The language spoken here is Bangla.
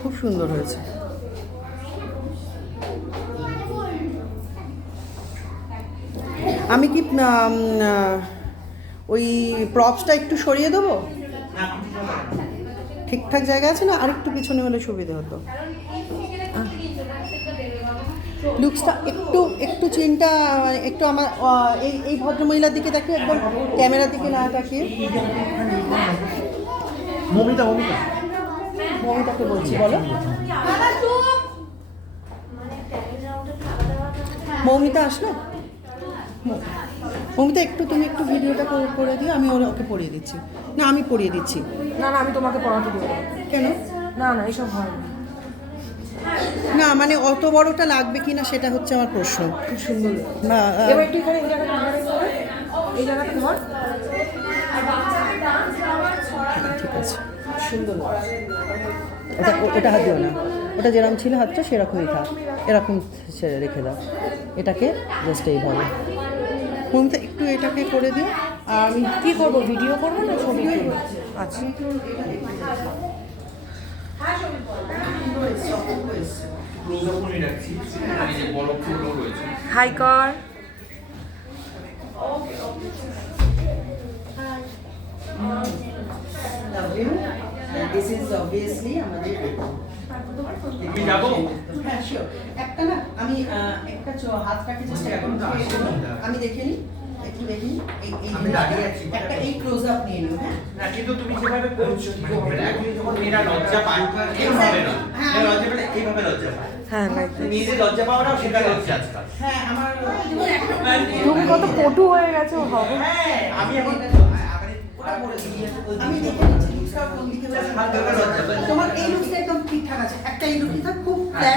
খুব সুন্দর হয়েছে। আমি কি ওই প্রপসটা একটু সরিয়ে দেবো? ঠিকঠাক জায়গা আছে না? আর একটু পিছনে হলে সুবিধে হতো। লুকসটা একটু একটু চিনটা একটু আমার এই এই ভদ্রমহিলার দিকে তাকিয়ে, একদম ক্যামেরার দিকে না তাকিয়ে। মমিতাকে বলছি, বলো। মৌমিতা আসলো? মৌমিতা একটু তুমি একটু ভিডিওটা করে দিও, আমি ওকে পড়িয়ে দিচ্ছি। না, আমি পড়িয়ে দিচ্ছি। না না, আমি তোমাকে পড়াতে দেবো। কেন? না না, এসব হয় না। না মানে অত বড়টা লাগবে কি না সেটা হচ্ছে আমার প্রশ্ন। খুব সুন্দর। না এবার একটু এখানে এই জায়গাটা ধর, এই জায়গাটা ধর। ঠিক আছে, সুন্দর। ওটা ওটা হাত দিও না, ওটা যেরকম ছিল হাতটা সেরকমই থাক, এরকম ছেড়ে রেখে দাও। এটাকে জাস্ট এইভাবে মমতা একটু এটাকে করে দিও। আর আমি কী করবো, ভিডিও করবো না ছবি করবো? আচ্ছা, হাই কর। This is obviously আমাদের হ্যাঁ শিওর। একটা না আমি একটা হাতটাকে জাস্ট আমি দেখে নিই, একটু দেখে নিই। আমি দাঁড়িয়ে আছি, একটা এই ক্লোজ আপ নিয়ে নিও। হ্যাঁ না কিন্তু তুমি যেভাবে করছো ঠিক হবে না। এখন যখন মেয়েরা লজ্জা পায় এইভাবে না, মেয়েরা লজ্জা পেলে এইভাবে লজ্জা পায়। হ্যাঁ লাইক তুমি নিজে লজ্জা পাওয়াটাও শেখা হচ্ছে আজকাল। হ্যাঁ আমার তুমি কত পটু হয়ে গেছো হবে। হ্যাঁ আমি এখন ওটা বলে দিই, আমি দেখে নিচ্ছি লুকসটা কোন দিকে হয়েছে। তোমার এই লুকসটা একদম ঠিকঠাক আছে, একটা এই লুকটা খুব ফ্ল্যাট।